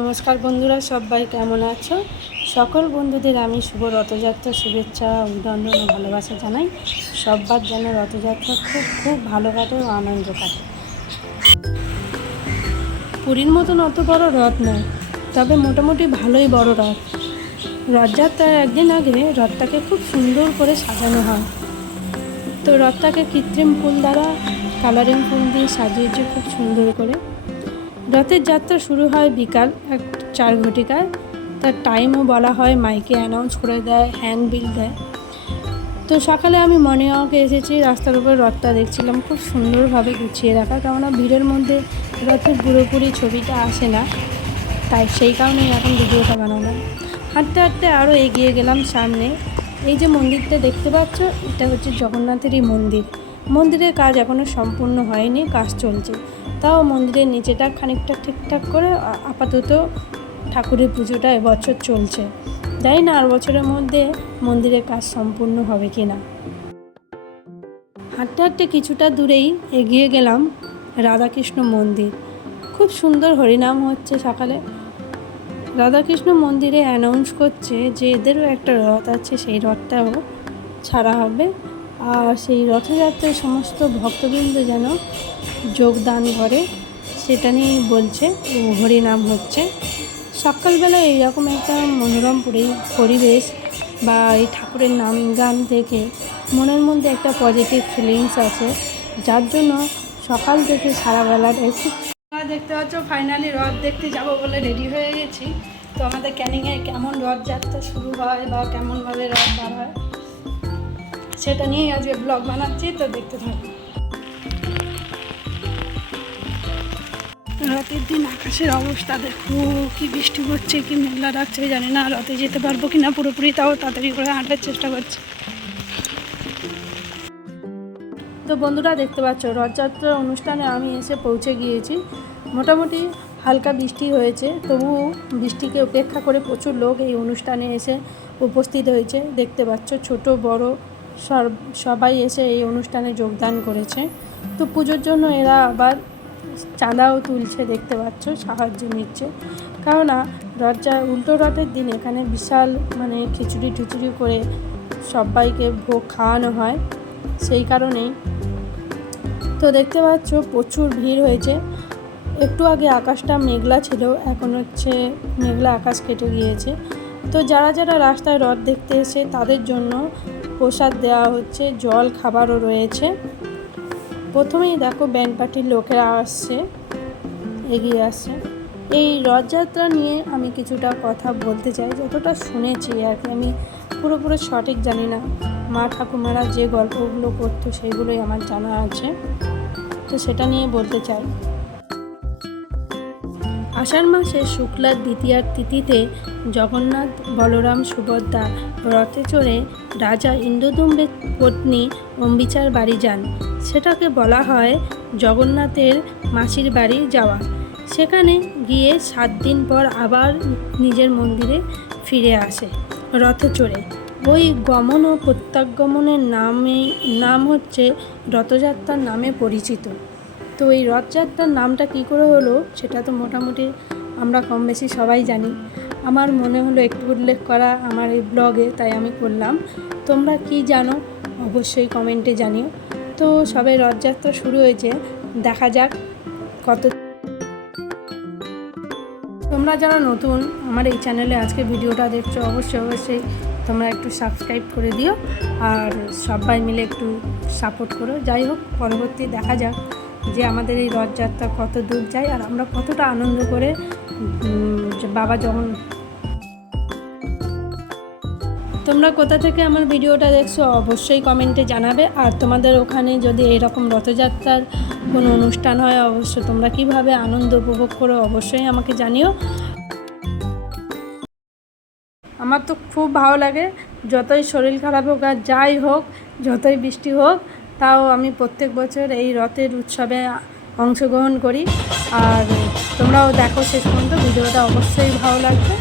নমস্কার বন্ধুরা, সবাই কেমন আছো? সকল বন্ধুদের আমি শুভ রথযাত্রা শুভেচ্ছা, অভিনন্দন ও ভালোবাসা জানাই। সববার যেন রথযাত্রা খুব খুব ভালো কাটে ও আনন্দ কাটে। পুরীর মতন অত বড় রথ নয়, তবে মোটামুটি ভালোই বড় রথ। রথযাত্রার একদিন আগে রথটাকে খুব সুন্দর করে সাজানো হয়। তো রথটাকে কৃত্রিম ফুল দ্বারা কালারিং ফুল দিয়ে সাজিয়েছে খুব সুন্দর করে। রথের যাত্রা শুরু হয় বিকাল এক চার ঘটিকায়। তার টাইমও বলা হয়, মাইকে অ্যানাউন্স করে দেয় হ্যান্ড বিল দেয়। তো সকালে আমি মর্নিংওয়াকে এসেছি, রাস্তার উপর রথটা দেখছিলাম, খুব সুন্দরভাবে গুছিয়ে রাখা, কেননা ভিড়ের মধ্যে রথের পুরোপুরি ছবিটা আসে না। তাই সেই কারণেই এখন ভিডিওটা বানালাম। হাঁটতে হাঁটতে আরও এগিয়ে গেলাম সামনে। এই যে মন্দিরটা দেখতে পাচ্ছ, এটা হচ্ছে জগন্নাথেরই মন্দির। মন্দিরের কাজ এখনও সম্পূর্ণ হয়নি, কাজ চলছে। তাও মন্দিরের নিচেটা খানিকটা ঠিকঠাক করে আপাতত ঠাকুরের পুজোটা এবছর চলছে। জানি না আর বছরের মধ্যে মন্দিরের কাজ সম্পূর্ণ হবে কি না হাঁটতে হাঁটতে কিছুটা দূরেই এগিয়ে গেলাম রাধাকৃষ্ণ মন্দির। খুব সুন্দর হরিনাম হচ্ছে সকালে। রাধাকৃষ্ণ মন্দিরে অ্যানাউন্স করছে যে এদেরও একটা রথ আছে, সেই রথটাও ছাড়া হবে। আর সেই রথযাত্রায় সমস্ত ভক্তবৃন্দ যেন যোগদান করে, সেটা নিয়েই বলছে হরিনাম হচ্ছে। সকালবেলা এইরকম একটা মনোরম পরি- পরিবেশ বা এই ঠাকুরের নাম গান থেকে মনের মধ্যে একটা পজিটিভ ফিলিংস আছে। যার জন্য সকাল থেকে সারা বেলাটাই দেখতে পাচ্ছ ফাইনালি রথ দেখতে যাব বলে রেডি হয়ে গেছি। তো আমাদের ক্যানিংয়ে কেমন রথযাত্রা শুরু হয় বা কেমনভাবে রথ বার হয় সেটা নিয়েই আজকে ব্লগ বানাচ্ছি, তো দেখতে থাকো। রথের দিন আকাশের অবস্থা দেখো, কি বৃষ্টি হচ্ছে কি মেঘলা রাখছে জানি না রথে যেতে পারব কি না পুরোপুরি তাও তাড়াতাড়ি করে হাঁটার চেষ্টা করছি। তো বন্ধুরা, দেখতে পাচ্ছ রথযাত্রার অনুষ্ঠানে আমি এসে পৌঁছে গিয়েছি। মোটামুটি হালকা বৃষ্টি হয়েছে তবুও বৃষ্টিকে উপেক্ষা করে প্রচুর লোক এই অনুষ্ঠানে এসে উপস্থিত হয়েছে। দেখতে পাচ্ছ, ছোট, বড় সবাই এসে এই অনুষ্ঠানে যোগদান করেছে। তো পুজোর জন্য এরা আবার চাঁদাও তুলছে, দেখতে পাচ্ছ, সাহায্য নিচ্ছে। কেননা রথযা উল্টো রথের দিন এখানে বিশাল মানে খিচুড়ি টিচুড়ি করে সবাইকে ভোগ খাওয়ানো হয়। সেই কারণেই। তো দেখতে পাচ্ছ, প্রচুর ভিড় হয়েছে। একটু আগে আকাশটা মেঘলা ছিল, এখন হচ্ছে মেঘলা আকাশ কেটে গিয়েছে। তো যারা যারা রাস্তায় রথ দেখতে এসে তাদের জন্য প্রসাদ দেওয়া হচ্ছে, জল, খাবারও রয়েছে। প্রথমেই দেখো ব্যান্ড পার্টির লোকেরা আসছে, এগিয়ে আসছে। এই রথযাত্রা নিয়ে আমি কিছুটা কথা বলতে চাই, যতটা শুনেছি আর কি। আমি পুরোপুরি সঠিক জানি না। মা ঠাকুমারা যে গল্পগুলো করতো, সেগুলোই আমার জানা আছে। তো সেটা নিয়ে বলতে চাই। আষাঢ় মাসে শুক্লার দ্বিতীয়ার তিথিতে জগন্নাথ বলরাম সুভদ্রা রথে চড়ে রাজা ইন্দ্রদম্বের পত্নী অম্বিচার বাড়ি যান। সেটাকে বলা হয় জগন্নাথের মাসির বাড়ি যাওয়া। সেখানে গিয়ে সাত দিন পর আবার নিজের মন্দিরে ফিরে আসে রথে চড়ে। ওই গমন ও প্রত্যাগমনের নামে, নাম হচ্ছে রথযাত্রার নামে পরিচিত। তো এই রথযাত্রার নামটা কী করে হলো সেটা তো মোটামুটি আমরা কম বেশি সবাই জানি। আমার মনে হলো একটু উল্লেখ করা আমার এই ব্লগে, তাই আমি করলাম। তোমরা কি জানো অবশ্যই কমেন্টে জানিও। তো সবে রথযাত্রা শুরু হয়েছে, দেখা যাক কত তোমরা যারা নতুন আমার এই চ্যানেলে আজকে ভিডিওটা দেখছ, অবশ্যই অবশ্যই তোমরা একটু সাবস্ক্রাইব করে দিও। আর সবাই মিলে একটু সাপোর্ট করো। যাই হোক, পরবর্তী দেখা যাক। যে আমাদের এই রথযাত্রা কত দূর যায় আর আমরা কতটা আনন্দ করে বাবা যখন তোমরা কোথা থেকে আমার ভিডিওটা দেখছ অবশ্যই কমেন্টে জানাবে। আর তোমাদের ওখানে যদি এরকম রথযাত্রার কোনো অনুষ্ঠান হয় অবশ্যই তোমরা কীভাবে আনন্দ উপভোগ করো অবশ্যই আমাকে জানিও। আমার তো খুব ভালো লাগে, যতই শরীর খারাপ হোক আর যাই হোক, যতই বৃষ্টি হোক তাও আমি প্রত্যেক বছর এই রথের উৎসবে অংশগ্রহণ করি। আর তোমরাও দেখো শেষ পর্যন্ত, ভিডিওটা অবশ্যই ভালো লাগবে।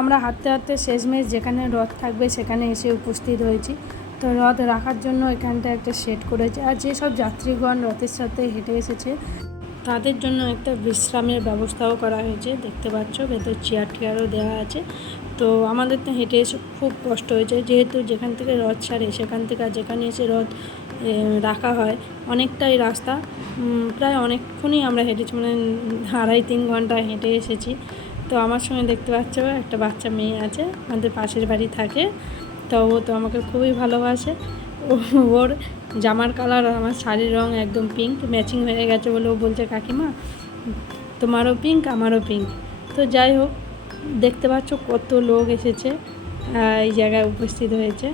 আমরা হাঁটতে হাঁটতে শেষমেশ যেখানে রথ থাকবে সেখানে এসে উপস্থিত হয়েছি। তো রথ রাখার জন্য এখানটা একটা সেট করেছে। আর যেসব যাত্রীগণ রথের সাথে হেঁটে এসেছে, তাদের জন্য একটা বিশ্রামের ব্যবস্থাও করা হয়েছে। দেখতে পাচ্ছ, ভেতর চেয়ার টেয়ারও দেওয়া আছে। তো আমাদের তো হেঁটে এসে খুব কষ্ট হয়েছে। যেহেতু যেখান থেকে রথ ছাড়ে, সেখান থেকে আর যেখানে এসে রথ রাখা হয়, অনেকটাই রাস্তা। প্রায় অনেকক্ষণই আমরা হেঁটেছি মানে আড়াই তিন ঘণ্টা হেঁটে এসেছি। তো আমার সঙ্গে দেখতে পাচ্ছ, একটা বাচ্চা মেয়ে আছে, আমাদের পাশের বাড়ি থাকে। তো ও তো আমাকে খুবই ভালোবাসে। ওর জামার কালার আর আমার শাড়ির রং একদম পিঙ্ক ম্যাচিং হয়ে গেছে বলে ও বলছে, কাকিমা, তোমারও পিঙ্ক আমারও পিঙ্ক তো যাই হোক, দেখতে পাচ্ছ কত লোক এসেছে এই জায়গায় উপস্থিত হয়েছে।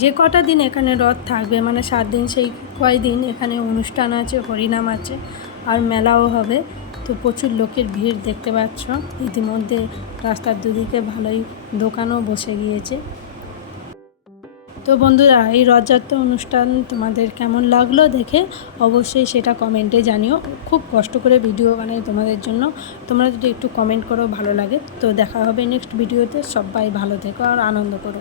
যে কটা দিন এখানে রথ থাকবে মানে সাত দিন, সেই কয়দিন এখানে অনুষ্ঠান আছে, হরিনাম আছে। আর মেলাও হবে। তো প্রচুর লোকের ভিড় দেখতে পাচ্ছ। ইতিমধ্যে রাস্তার দুদিকে ভালোই দোকানও বসে গিয়েছে। তো বন্ধুরা, এই রথযাত্রা অনুষ্ঠান তোমাদের কেমন লাগল দেখে অবশ্যই সেটা কমেন্টে জানিও। খুব কষ্ট করে ভিডিও বানাই তোমাদের জন্য। তোমরা যদি একটু কমেন্ট করো, ভালো লাগে। তো দেখা হবে নেক্সট ভিডিওতে। সবাই ভালো থেকো আর আনন্দ করো।